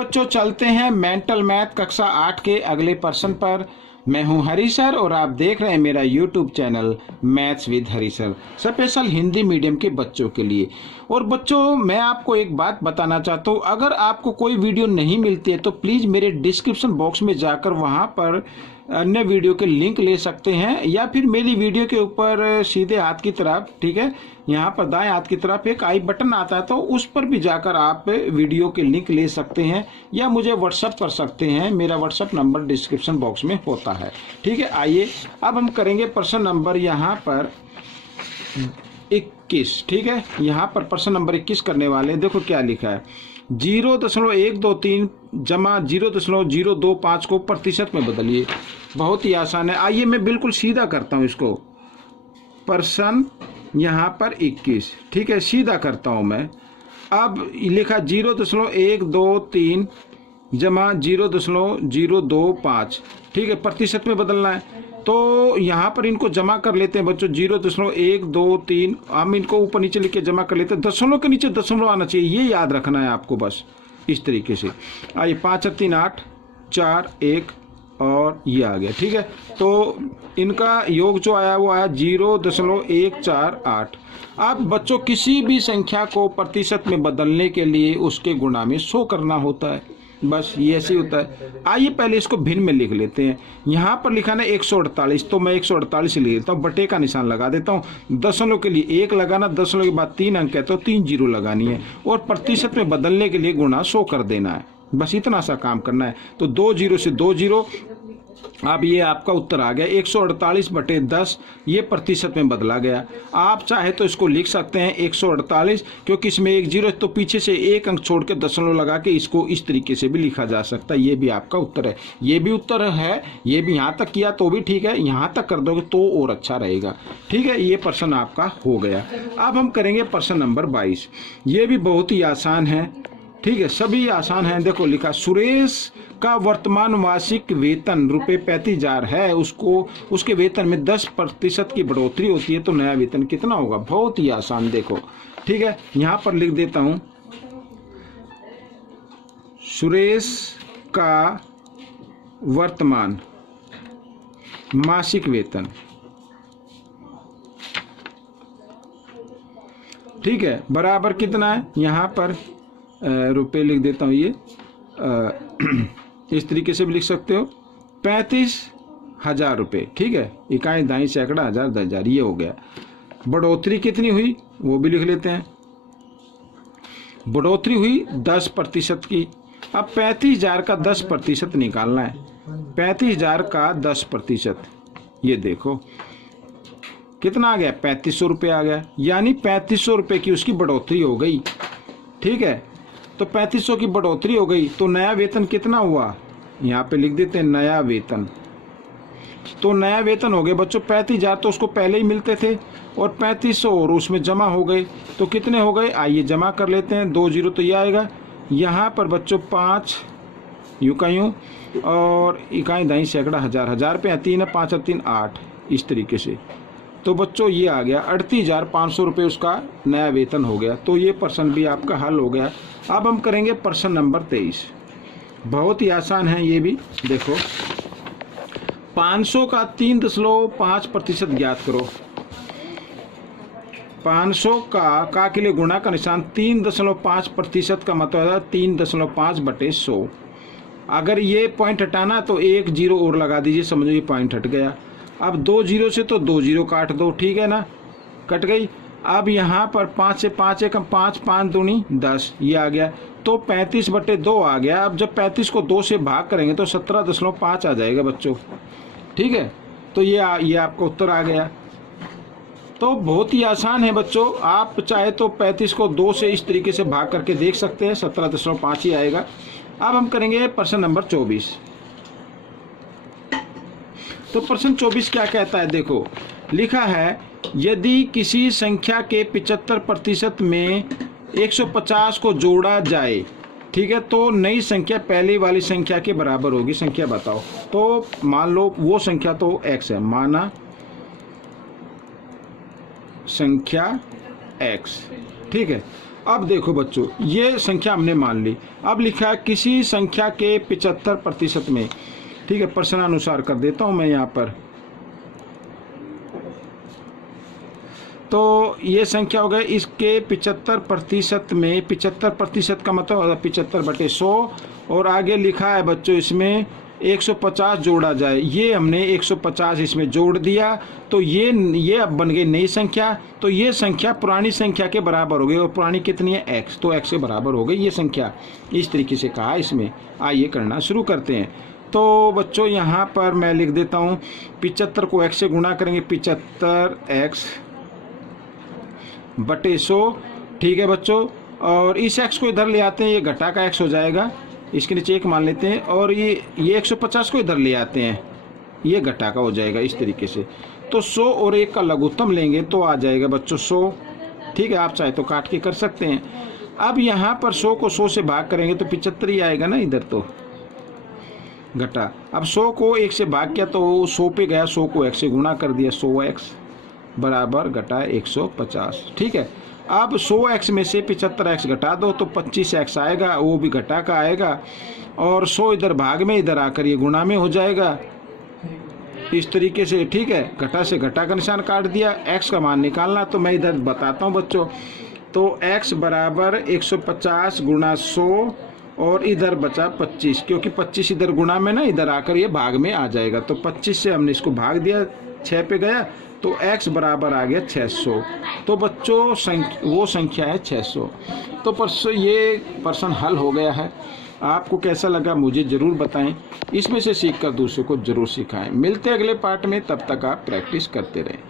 बच्चों चलते हैं मेंटल मैथ कक्षा 8 के अगले प्रश्न पर। मैं हूं हरी सर और आप देख रहे हैं मेरा YouTube channel maths with Hari sir, special Hindi medium के बच्चों के लिए। और बच्चों मैं आपको एक बात बताना चाहता हूं, अगर आपको कोई वीडियो नहीं मिलती है तो प्लीज़ मेरे डिस्क्रिप्शन बॉक्स में जाकर वहां पर अन्य वीडियो के लिंक ले सकते हैं, या फिर मेरी वीडियो के ऊपर सीधे हाथ की तरफ, ठीक है, यहाँ पर दाएं हाथ की तरफ एक आई बटन आता है तो उस पर भी जाकर आप वीडियो के लिंक ले सकते हैं या मुझे व्हाट्सअप कर सकते हैं। मेरा व्हाट्सअप नंबर डिस्क्रिप्शन बॉक्स में होता है, ठीक है। आइए अब हम करेंगे प्रश्न नंबर यहाँ पर 21, ठीक है। यहाँ पर प्रश्न नंबर 21 करने वाले, देखो क्या लिखा है, 0.123 जमा 0.025 को प्रतिशत में बदलिए। बहुत ही आसान है। आइए मैं बिल्कुल सीधा करता हूँ इसको। प्रश्न यहाँ पर 21, ठीक है, सीधा करता हूँ मैं। अब लिखा 0.123 जमा 0.025, ठीक है, प्रतिशत में बदलना है। तो यहाँ पर इनको जमा कर लेते हैं बच्चों। 0.123 हम इनको ऊपर नीचे लिख के जमा कर लेते हैं। दशमलव के नीचे दशमलव आना चाहिए, ये याद रखना है आपको बस इस तरीके से। आइए 5 और 3 8, 4 1 और ये आ गया, ठीक है। तो इनका योग जो आया वो आया 0.148। अब बच्चों किसी भी संख्या को प्रतिशत में बदलने के लिए उसके गुणा में 100 करना होता है, बस ये ऐसे ही होता है। आइए पहले इसको भिन्न में लिख लेते हैं। यहाँ पर लिखा ना 148, तो मैं 148 लिख लेता हूँ, बटे का निशान लगा देता हूँ। दशमलव के लिए 1 लगाना, दशमलव के बाद 3 अंक है तो 3 जीरो लगानी है, और प्रतिशत में बदलने के लिए गुणा 100 कर देना है, बस इतना सा काम करना है। तो 2 जीरो से 2 जीरो। अब ये आपका उत्तर आ गया 148/10, ये प्रतिशत में बदला गया। आप चाहे तो इसको लिख सकते हैं 148, क्योंकि इसमें 1 जीरो तो पीछे से 1 अंक छोड़ के दशमलव लगा के इसको इस तरीके से भी लिखा जा सकता है। ये भी आपका उत्तर है, ये भी उत्तर है। ये भी यहाँ तक किया तो भी ठीक है, यहाँ तक कर दोगे तो और अच्छा रहेगा, ठीक है। ये प्रश्न आपका हो गया। अब हम करेंगे प्रश्न नंबर 22। ये भी बहुत ही आसान है, ठीक है, सभी आसान है। देखो लिखा, सुरेश का वर्तमान मासिक वेतन ₹35,000 है, उसको उसके वेतन में 10% की बढ़ोतरी होती है तो नया वेतन कितना होगा। बहुत ही आसान, देखो, ठीक है। यहाँ पर लिख देता हूँ, सुरेश का वर्तमान मासिक वेतन, ठीक है, बराबर कितना है। यहाँ पर रुपए लिख देता हूँ, ये इस तरीके से भी लिख सकते हो, 35,000 रुपये, ठीक है। इकाई दाई सैकड़ा हजार 10,000, ये हो गया। बढ़ोतरी कितनी हुई वो भी लिख लेते हैं, बढ़ोतरी हुई 10% की। अब 35,000 का 10% निकालना है। 35,000 का 10%, ये देखो कितना आ गया, 3500 रुपये आ गया, यानी 3500 रुपये की उसकी बढ़ोतरी हो गई, ठीक है। तो 3500 की बढ़ोतरी हो गई तो नया वेतन कितना हुआ, यहाँ पे लिख देते हैं नया वेतन। तो नया वेतन हो गए बच्चों 35,000, तो उसको पहले ही मिलते थे, और 3500 और उसमें जमा हो गए तो कितने हो गए। आइए जमा कर लेते हैं, 2 जीरो तो ये आएगा। यहाँ पर बच्चों 5 यूँ का यूँ, और इकाई दाई सैकड़ा हजार, 1000 पे 3 है, 5 और 3 8, इस तरीके से। तो बच्चों ये आ गया 38,500 रुपये उसका नया वेतन हो गया। तो ये प्रश्न भी आपका हल हो गया। अब हम करेंगे प्रश्न नंबर 23। बहुत ही आसान है ये भी। देखो 500 का 3.5% ज्ञात करो। 500 का के लिए गुणा का निशान 3.5% का मतलब है 3.5/100। अगर ये पॉइंट हटाना तो 1 जीरो और लगा दीजिए, समझो ये पॉइंट हट गया। अब 2 जीरो से तो 2 जीरो काट दो, ठीक है ना, कट गई। अब यहाँ पर 5 से 5 एकम 5, 5 दूनी 10, ये आ गया। तो 35/2 आ गया। अब जब 35 को 2 से भाग करेंगे तो 17.5 आ जाएगा बच्चों, ठीक है। तो ये आपका उत्तर आ गया। तो बहुत ही आसान है बच्चों, आप चाहे तो 35 को 2 से इस तरीके से भाग करके देख सकते हैं, 17.5 ही आएगा। अब हम करेंगे प्रश्न नंबर 24। तो प्रश्न 24 क्या कहता है, देखो लिखा है, यदि किसी संख्या के 75% में 150 को जोड़ा जाए, ठीक है, तो नई संख्या पहले वाली संख्या के बराबर होगी। संख्या बताओ। तो मान लो वो संख्या तो x है, माना संख्या x, ठीक है। अब देखो बच्चों, ये संख्या हमने मान ली। अब लिखा है किसी संख्या के 75% में, ठीक है, प्रश्नानुसार कर देता हूं मैं यहाँ पर। तो ये संख्या हो गई, इसके 75% में, 75% का मतलब 75/100, और आगे लिखा है बच्चों इसमें 150 जोड़ा जाए। ये हमने 150 इसमें जोड़ दिया, तो ये अब बन गई नई संख्या। तो ये संख्या पुरानी संख्या के बराबर हो गई, और पुरानी कितनी है, x, तो x के बराबर हो गई ये संख्या। इस तरीके से कहा इसमें। आइए करना शुरू करते हैं। तो बच्चों यहाँ पर मैं लिख देता हूँ 75 को x से गुणा करेंगे, 75x बटे 100, ठीक है बच्चों। और इस x को इधर ले आते हैं, ये घटा का x हो जाएगा, इसके नीचे 1 मान लेते हैं। और ये 150 को इधर ले आते हैं, ये घटा का हो जाएगा इस तरीके से। तो 100 और 1 का लघुत्तम लेंगे तो आ जाएगा बच्चों 100, ठीक है। आप चाहे तो काट के कर सकते हैं। अब यहाँ पर 100 को 100 से भाग करेंगे तो 75 ही आएगा ना, इधर तो घटा। अब 100 को 1 से भाग किया तो 100 पे गया, 100 को 1 से गुणा कर दिया, 100x बराबर घटा 150, ठीक है। अब 100x में से 75x घटा दो तो 25x आएगा, वो भी घटा का आएगा। और 100 इधर भाग में, इधर आकर ये गुणा में हो जाएगा इस तरीके से, ठीक है। घटा से घटा का निशान काट दिया। x का मान निकालना तो मैं इधर बताता हूँ बच्चों। तो x बराबर 150 गुणा 100, और इधर बचा 25, क्योंकि 25 इधर गुणा में ना, इधर आकर ये भाग में आ जाएगा। तो 25 से हमने इसको भाग दिया, 6 पे गया, तो x बराबर आ गया 600। तो बच्चों वो संख्या है 600। तो ये प्रश्न हल हो गया है। आपको कैसा लगा मुझे ज़रूर बताएं। इसमें से सीखकर दूसरों को ज़रूर सिखाएं। मिलते हैं अगले पार्ट में, तब तक आप प्रैक्टिस करते रहें।